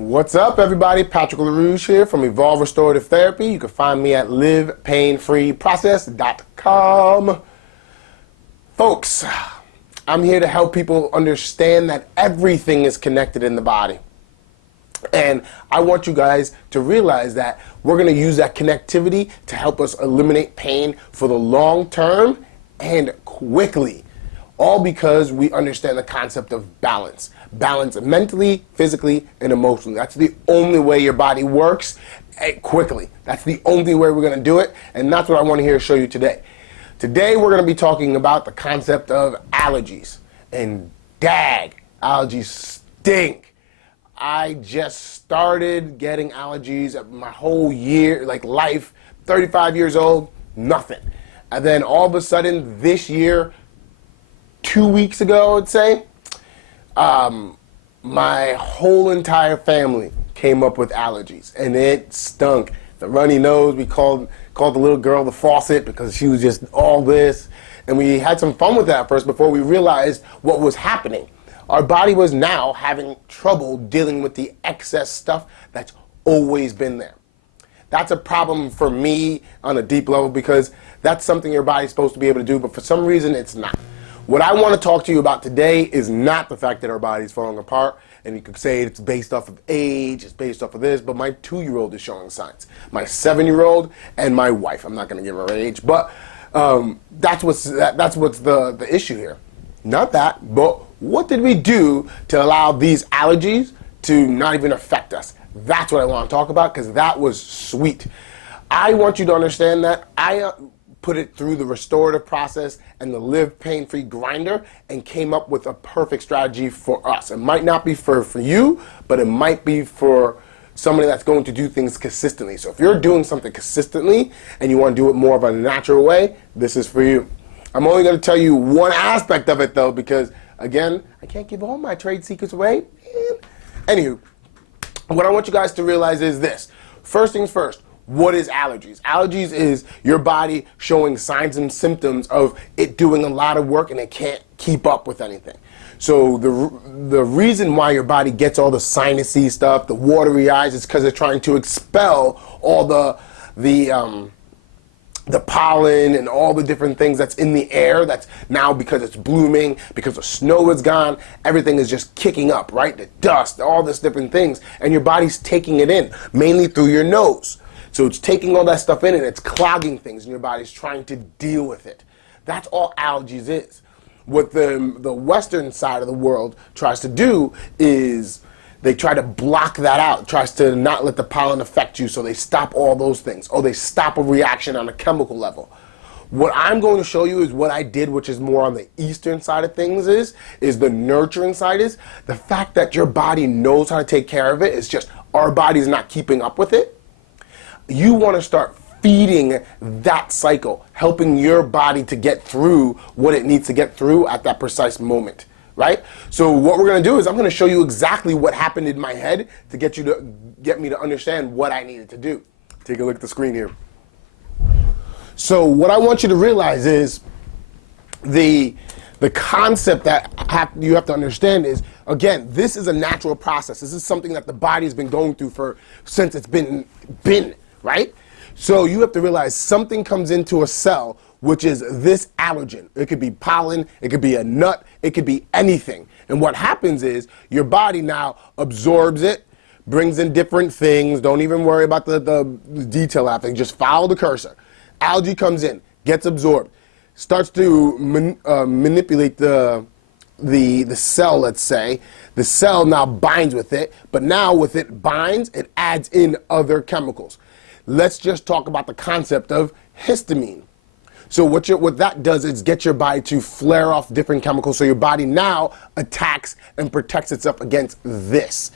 What's up, everybody? Patrick LaRouche here from Evolve Restorative Therapy. You can find me at livepainfreeprocess.com. Folks, I'm here to help people understand that everything is connected in the body. And I want you guys to realize that we're going to use that connectivity to help us eliminate pain for the long term and quickly. All because we understand the concept of balance. Balance mentally, physically, and emotionally. That's the only way your body works quickly. That's the only way we're going to do it, and that's what I want to show you today. Today we're going to be talking about the concept of allergies. And dag, allergies stink. I just started getting allergies my whole year, like life, 35 years old, nothing. And then all of a sudden this year, 2 weeks ago, I would say, my whole entire family came up with allergies, and it stunk. The runny nose, we called the little girl the faucet because she was just all this, and we had some fun with that first before we realized what was happening. Our body was now having trouble dealing with the excess stuff that's always been there. That's a problem for me on a deep level because that's something your body's supposed to be able to do, but for some reason it's not. What I want to talk to you about today is not the fact that our body's falling apart, and you could say it's based off of age, it's based off of this, but my 2-year-old is showing signs. My 7-year-old and my wife, I'm not going to give her age, but that's what's the issue here. Not that, but what did we do to allow these allergies to not even affect us? That's what I want to talk about because that was sweet. I want you to understand that I put it through the restorative process and the Live Pain-Free grinder and came up with a perfect strategy for us. It might not be for you, but it might be for somebody that's going to do things consistently. So if you're doing something consistently and you want to do it more of a natural way, this is for you. I'm only going to tell you one aspect of it though, because again, I can't give all my trade secrets away. Anywho, what I want you guys to realize is this. First things first. What is allergies? Allergies is your body showing signs and symptoms of it doing a lot of work and it can't keep up with anything. So the reason why your body gets all the sinusy stuff, the watery eyes, is because it's trying to expel all the pollen and all the different things that's in the air that's now, because it's blooming, because the snow is gone, everything is just kicking up, right? The dust, all this different things, and your body's taking it in, mainly through your nose. So it's taking all that stuff in and it's clogging things and your body's trying to deal with it. That's all allergies is. What the Western side of the world tries to do is they try to block that out, tries to not let the pollen affect you, so they stop all those things, or they stop a reaction on a chemical level. What I'm going to show you is what I did, which is more on the Eastern side of things, is the nurturing side, is the fact that your body knows how to take care of it. It's just our body's not keeping up with it. You want to start feeding that cycle, helping your body to get through what it needs to get through at that precise moment, right? So what we're going to do is I'm going to show you exactly what happened in my head to get me to understand what I needed to do. Take a look at the screen here. So what I want you to realize is the concept that you have to understand is, again, this is a natural process. This is something that the body's been going through since it's been, right? So you have to realize something comes into a cell, which is this allergen. It could be pollen, it could be a nut, it could be anything. And what happens is your body now absorbs it, brings in different things. Don't even worry about the detail after. Just follow the cursor. Algae comes in, gets absorbed, starts to manipulate the cell, let's say. The cell now binds with it, but now with it binds, it adds in other chemicals. Let's just talk about the concept of histamine. So what that does is get your body to flare off different chemicals, so your body now attacks and protects itself against this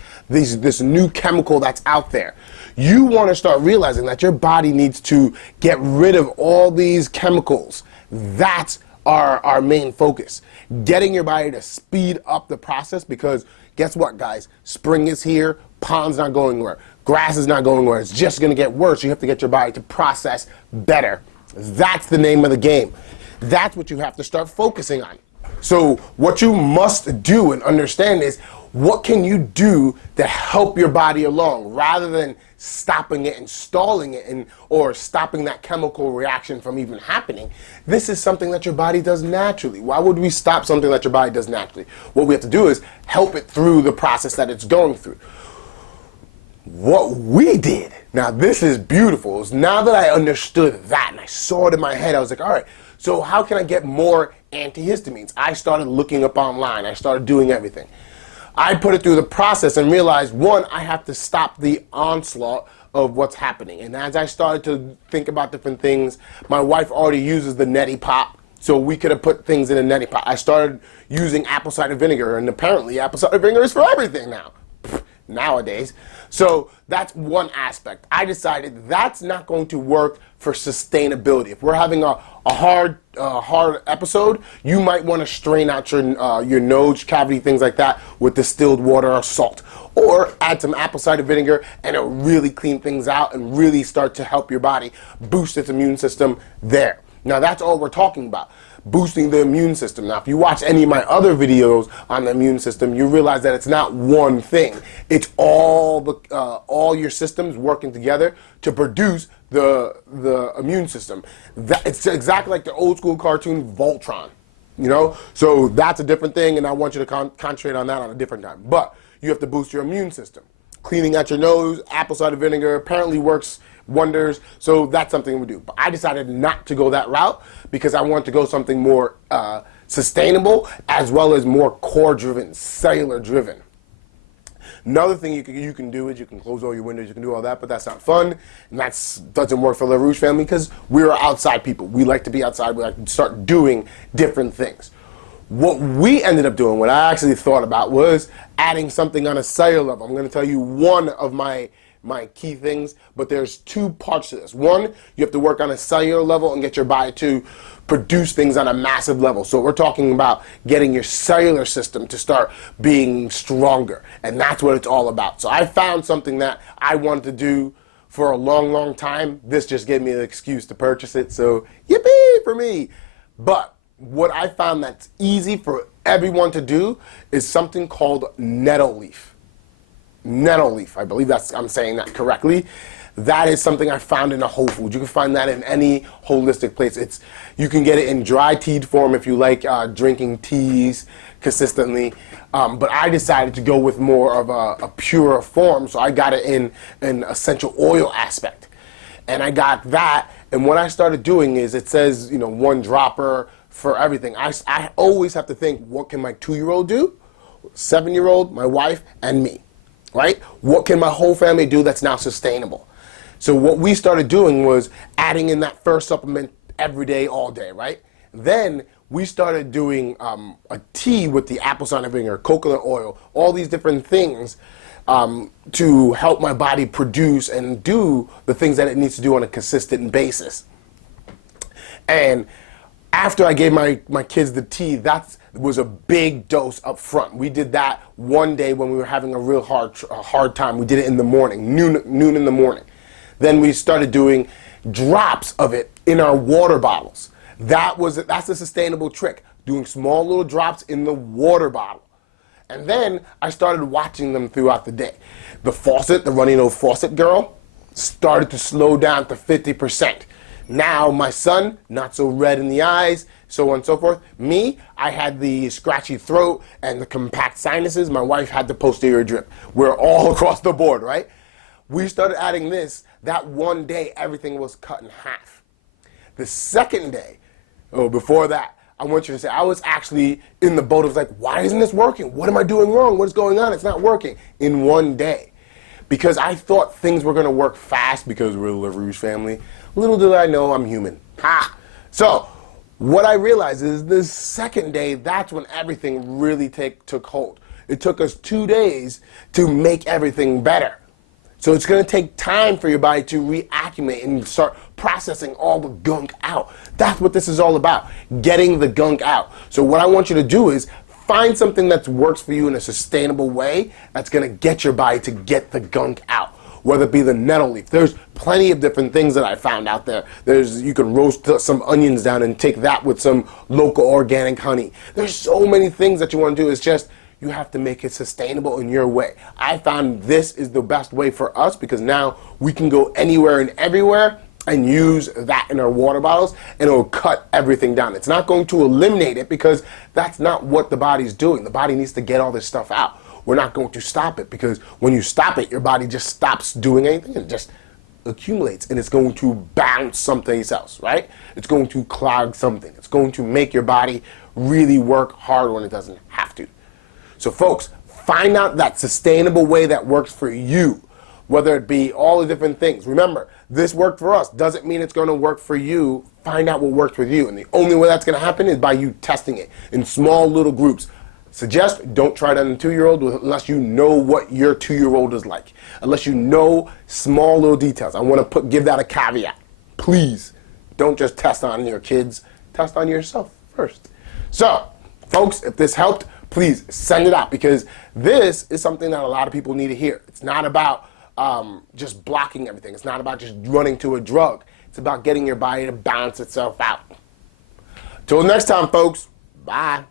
new chemical that's out there. You want to start realizing that your body needs to get rid of all these chemicals. That's our main focus. Getting your body to speed up the process, because guess what, guys? Spring is here, pond's not going anywhere, grass is not going anywhere, it's just going to get worse. You have to get your body to process better. That's the name of the game. That's what you have to start focusing on. So what you must do and understand is what can you do to help your body along rather than stopping it and stalling it or stopping that chemical reaction from even happening? This is something that your body does naturally. Why would we stop something that your body does naturally? What we have to do is help it through the process that it's going through. What we did, now this is beautiful, is now that I understood that and I saw it in my head, I was like, all right, so how can I get more antihistamines? I started looking up online. I started doing everything. I put it through the process and realized, one, I have to stop the onslaught of what's happening. And as I started to think about different things, my wife already uses the neti pot, so we could have put things in a neti pot. I started using apple cider vinegar, and apparently apple cider vinegar is for everything now. Nowadays. So that's one aspect. I decided that's not going to work for sustainability. If we're having a hard episode, you might want to strain out your nose cavity, things like that, with distilled water or salt. Or add some apple cider vinegar and it'll really clean things out and really start to help your body boost its immune system there. Now that's all we're talking about. Boosting the immune system. Now, if you watch any of my other videos on the immune system, you realize that it's not one thing. It's all your systems working together to produce the immune system. It's exactly like the old school cartoon Voltron, you know? So that's a different thing, and I want you to concentrate on that on a different time. But you have to boost your immune system. Cleaning out your nose, apple cider vinegar apparently works wonders, so that's something we do. But I decided not to go that route because I want to go something more sustainable as well as more core-driven, cellular-driven. Another thing you can do is you can close all your windows, you can do all that, but that's not fun, and that doesn't work for the Rouge family because we're outside people. We like to be outside, we like to start doing different things. What we ended up doing, what I actually thought about, was adding something on a cellular level. I'm going to tell you one of my key things, but there's two parts to this. One, you have to work on a cellular level and get your body to produce things on a massive level. So we're talking about getting your cellular system to start being stronger, and that's what it's all about. So I found something that I wanted to do for a long, long time. This just gave me an excuse to purchase it, so yippee for me. But what I found that's easy for everyone to do is something called nettle leaf. Nettle leaf, I believe I'm saying that correctly. That is something I found in a Whole Foods. You can find that in any holistic place. You can get it in dry tea'd form if you like drinking teas consistently. But I decided to go with more of a purer form, so I got it in an essential oil aspect. And I got that, and what I started doing is, it says, you know, 1 dropper for everything. I always have to think, what can my 2-year-old do, 7-year-old, my wife, and me? Right? What can my whole family do that's now sustainable? So what we started doing was adding in that first supplement every day, all day, right? Then we started doing a tea with the apple cider vinegar, coconut oil, all these different things to help my body produce and do the things that it needs to do on a consistent basis. And after I gave my kids the tea, that was a big dose up front. We did that one day when we were having a real hard time. We did it in the morning, noon in the morning. Then we started doing drops of it in our water bottles. That's a sustainable trick, doing small little drops in the water bottle. And then I started watching them throughout the day. The runny nose faucet girl started to slow down to 50%. Now my son, not so red in the eyes, so on and so forth. Me, I had the scratchy throat and the compact sinuses. My wife had the posterior drip. We're all across the board, right? We started adding this. That one day, everything was cut in half. The second day, before that, I want you to say, I was actually in the boat. I was like, why isn't this working? What am I doing wrong? What's going on? It's not working in one day. Because I thought things were going to work fast because we're the Rouge family. Little did I know I'm human. Ha! So, what I realized is the second day, that's when everything really took hold. It took us 2 days to make everything better. So it's going to take time for your body to reacclimate and start processing all the gunk out. That's what this is all about, getting the gunk out. So what I want you to do is find something that works for you in a sustainable way that's going to get your body to get the gunk out. Whether it be the nettle leaf. There's plenty of different things that I found out there. You can roast some onions down and take that with some local organic honey. There's so many things that you want to do. It's just you have to make it sustainable in your way. I found this is the best way for us because now we can go anywhere and everywhere and use that in our water bottles, and it'll cut everything down. It's not going to eliminate it because that's not what the body's doing. The body needs to get all this stuff out. We're not going to stop it because when you stop it, your body just stops doing anything and just accumulates, and it's going to bounce someplace else, right? It's going to clog something. It's going to make your body really work hard when it doesn't have to. So folks, find out that sustainable way that works for you, whether it be all the different things. Remember, this worked for us. Doesn't mean it's going to work for you. Find out what works with you. And the only way that's going to happen is by you testing it in small little groups. Suggest don't try it on a 2-year-old unless you know what your 2-year-old is like. Unless you know small little details. I want to give that a caveat. Please don't just test on your kids. Test on yourself first. So, folks, if this helped, please send it out because this is something that a lot of people need to hear. It's not about just blocking everything. It's not about just running to a drug. It's about getting your body to balance itself out. Till next time, folks. Bye.